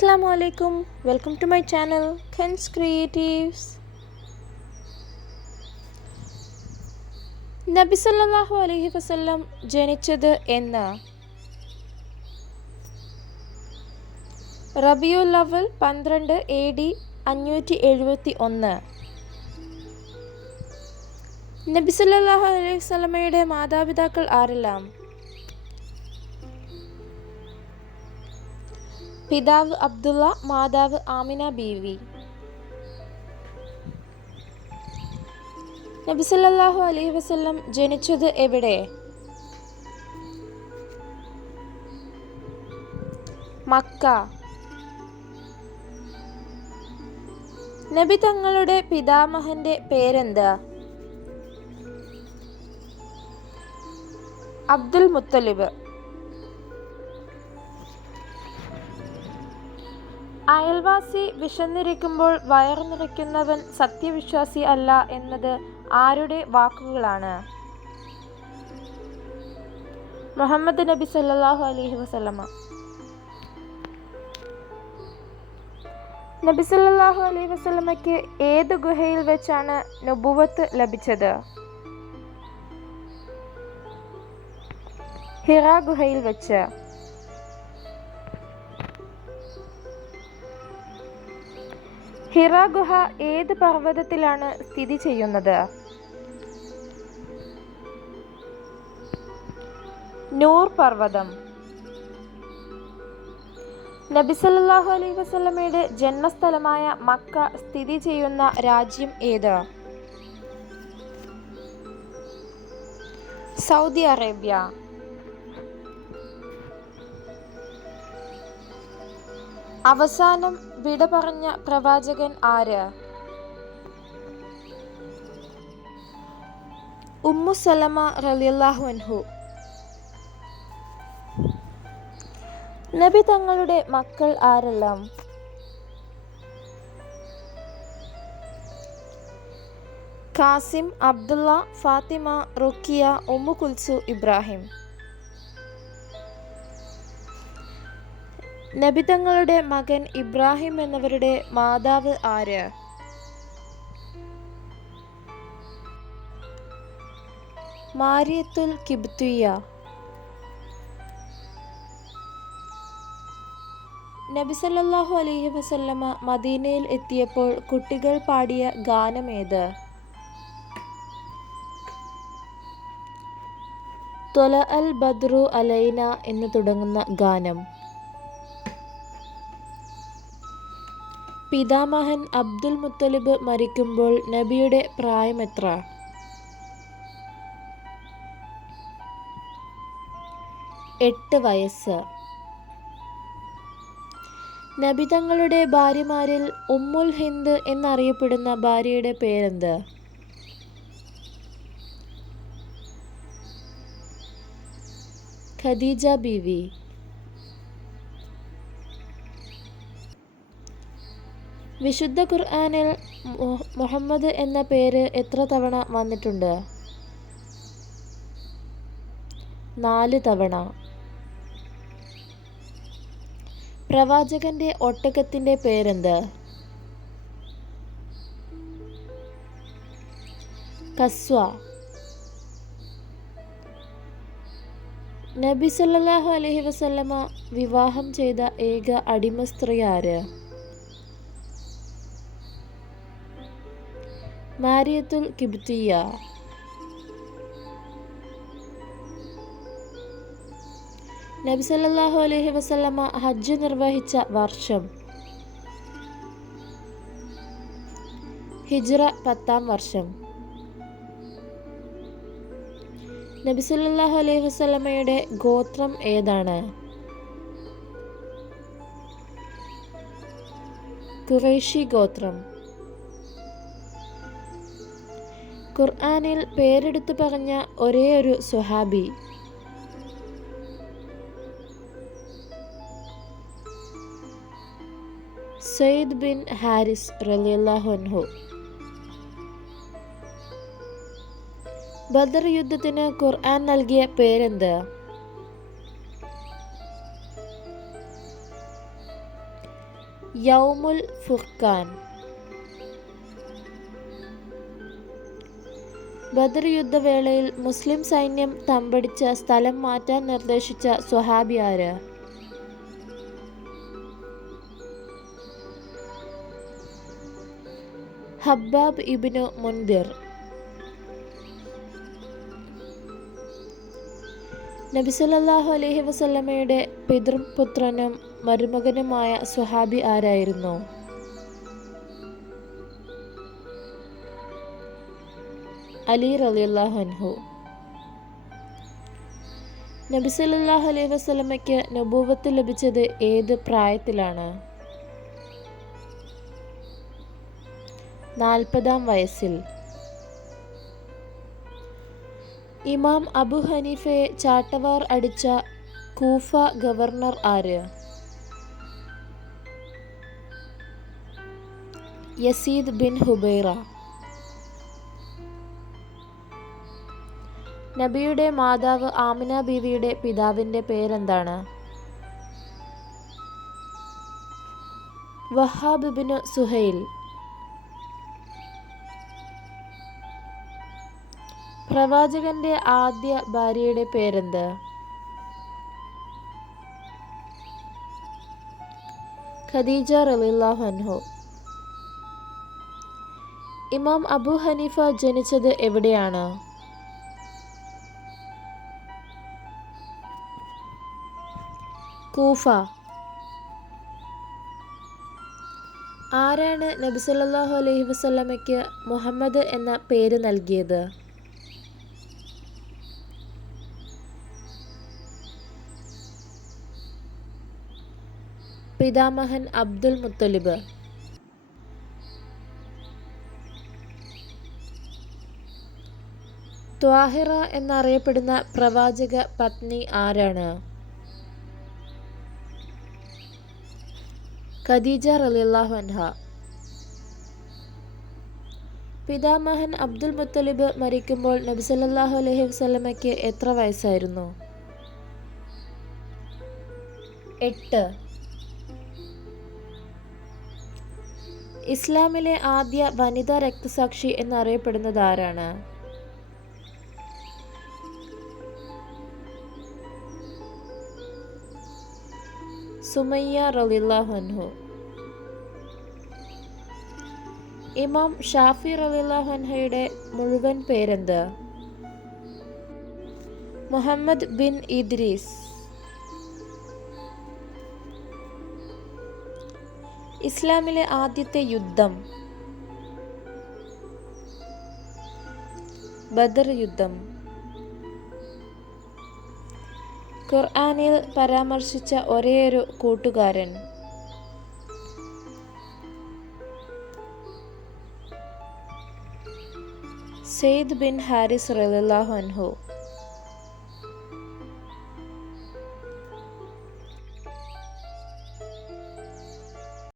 Assalamu alaikum. Welcome to my channel Khan's Creatives. നബി സല്ലല്ലാഹു അലൈഹി വസല്ലം ജനിച്ചത് എന്ന് റബിയുൽ അവൽ 12 AD 571. നബി സല്ലല്ലാഹു അലൈഹി വസല്ലമയുടെ മാതാപിതാക്കൾ ആരെല്ലാം? പിതാവ് അബ്ദുള്ള, മാതാവ് ആമിന ബീവി. നബി സല്ലല്ലാഹു അലൈഹി വസല്ലം ജനിച്ചത് എവിടെ? മക്ക. നബി തങ്ങളുടെ പിതാമഹന്റെ പേരെന്ത്? അബ്ദുൽ മുത്തലിബ്. അയൽവാസി വിശന്നിരിക്കുമ്പോൾ വയറു നിറയ്ക്കുന്നവൻ സത്യവിശ്വാസി അല്ല എന്നത് ആരുടെ വാക്കുകളാണ്? മുഹമ്മദ് നബി സല്ലല്ലാഹു അലൈഹി വസല്ലമ. നബി സല്ലല്ലാഹു അലൈഹി വസല്ലമയ്ക്ക് ഏത് ഗുഹയിൽ വെച്ചാണ് നുബുവത്ത് ലഭിച്ചത്? ഹിറാ ഗുഹയിൽ വെച്ച്. ഹിറാ ഗുഹ ഏത് പർവ്വതത്തിലാണ് സ്ഥിതി ചെയ്യുന്നത്? നൂർ പർവ്വതം. നബി സല്ലല്ലാഹു അലൈഹി വസല്ലമയുടെ ജന്മസ്ഥലമായ മക്ക സ്ഥിതി ചെയ്യുന്ന രാജ്യം ഏത്? Saudi Arabia. അവസാനം വിട പറഞ്ഞ പ്രവാചകൻ ആര്? ഉമ്മു സലമ റളിയല്ലാഹു അൻഹു. നബി തങ്ങളുടെ മക്കൾ ആരെല്ലാം? ഖാസിം, അബ്ദുള്ള, ഫാത്തിമ, റുക്കിയ, ഉമ്മു കുൽസു, ഇബ്രാഹിം. നബി തങ്ങളുടെ മകൻ ഇബ്രാഹിം എന്നവരുടെ മാതാവ് ആര്? മാരിയത്തുൽ കിബ്തിയ്യ. നബി സല്ലല്ലാഹു അലൈഹി വസല്ലമ മദീനയിൽ എത്തിയപ്പോൾ കുട്ടികൾ പാടിയ ഗാനം ഏത്? ത്വല അൽ ബദ്രു അലൈന എന്ന് തുടങ്ങുന്ന ഗാനം. പിതാമഹൻ അബ്ദുൽ മുത്തലിബ് മരിക്കുമ്പോൾ നബിയുടെ പ്രായം എത്ര? 8 വയസ്സ്. നബി തങ്ങളുടെ ഭാര്യമാരിൽ ഉമ്മുൽ ഹിന്ദ് എന്നറിയപ്പെടുന്ന ഭാര്യയുടെ പേരെന്ത്? ഖദീജ ബീവി. വിശുദ്ധ ഖുർആനിൽ മുഹമ്മദ് എന്ന പേര് എത്ര തവണ വന്നിട്ടുണ്ട്? 4 തവണ. പ്രവാചകന്റെ ഒട്ടകത്തിന്റെ പേരെന്ത്? കസ്വ. നബി സല്ലല്ലാഹു അലൈഹി വസല്ലമ വിവാഹം ചെയ്ത ഏക അടിമ സ്ത്രീ ആര്? മാരിയത്തുൽ കിബ്തിയ്യ. നബി സല്ലല്ലാഹു അലൈഹി വസല്ലമ ഹജ്ജ് നിർവഹിച്ച വർഷം? ഹിജ്റ 10-ാം വർഷം. നബി സല്ലല്ലാഹു അലൈഹി വസല്ലമയുടെ ഗോത്രം ഏതാണ്? ഖുറൈശി ഗോത്രം. ഖുർആനിൽ പേരെടുത്തു പറഞ്ഞ ഒരേയൊരു സ്വഹാബി? സയ്യിദ് ബിൻ ഹാരിസ് റളിയല്ലാഹു അൻഹു. ബദർ യുദ്ധത്തിന് ഖുർആൻ നൽകിയ പേരെന്ത്? യൗമുൽ ഫുർഖാൻ. ബദർ യുദ്ധവേളയിൽ മുസ്ലിം സൈന്യം തമ്പടിച്ച സ്ഥലം മാറ്റാൻ നിർദ്ദേശിച്ച സ്വഹാബി ആര്? ഹബ്ബാബ് ഇബ്നു മുൻദിർ. നബി സല്ലല്ലാഹു അലൈഹി വസല്ലമയുടെ പിതൃപുത്രനും മരുമകനുമായ സ്വഹാബി ആരായിരുന്നു? അലി റളിയല്ലാഹു അൻഹു. നബി സല്ലല്ലാഹു അലൈഹി വസല്ലമയ്ക്ക് നബൂവത്ത് ലഭിച്ചത് ഏത് പ്രായത്തിലാണ്? 40-ാം വയസ്സിൽ. ഇമാം അബു ഹനീഫയെ ചാട്ടവാർ അടിച്ച കൂഫ ഗവർണർ ആര്? Yazid bin Hubaira. നബിയുടെ മാതാവ് ആമിന ബീവിയുടെ പിതാവിൻ്റെ പേരെന്താണ്? വഹാബ് ബിൻ സുഹൈൽ. പ്രവാചകന്റെ ആദ്യ ഭാര്യയുടെ പേരെന്ത്? ഖദീജ റളിയല്ലാഹു അൻഹു. ഇമാം അബു ഹനീഫ ജനിച്ചത് എവിടെയാണ്? കൂഫ. ആരാണ് നബി സല്ലല്ലാഹു അലൈഹി വസല്ലമയ്ക്ക് മുഹമ്മദ് എന്ന പേര് നൽകിയത്? പിതാമഹൻ അബ്ദുൽ മുത്തലിബ്. ത്വാഹിറ എന്നറിയപ്പെടുന്ന പ്രവാചക പത്നി ആരാണ്? ഖദീജ റളിയല്ലാഹു അൻഹ. പിതാമഹൻ അബ്ദുൽ മുത്തലിബ് മരിക്കുമ്പോൾ നബി സല്ലല്ലാഹു അലൈഹി വസല്ലമയ്ക്ക് എത്ര വയസ്സായിരുന്നു? 8. ഇസ്ലാമിലെ ആദ്യ വനിതാ രക്തസാക്ഷി എന്നറിയപ്പെടുന്നത് ആരാണ്? സുമയ്യ റളിയല്ലാഹു അൻഹു. ഇമാം ഷാഫി റളിയല്ലാഹു അൻഹയുടെ മുഴുവൻ പേരെന്ത്? മുഹമ്മദ് ബിൻ ഇദ്രീസ്. ഇസ്ലാമിലെ ആദ്യത്തെ യുദ്ധം? ബദർ യുദ്ധം. ഖുർആനിൽ പരാമർശിച്ച ഒരേയൊരു കൂട്ടുകാരൻ? സെയ്ദ് ബിൻ ഹാരിസ് റളിയല്ലാഹു അൻഹു.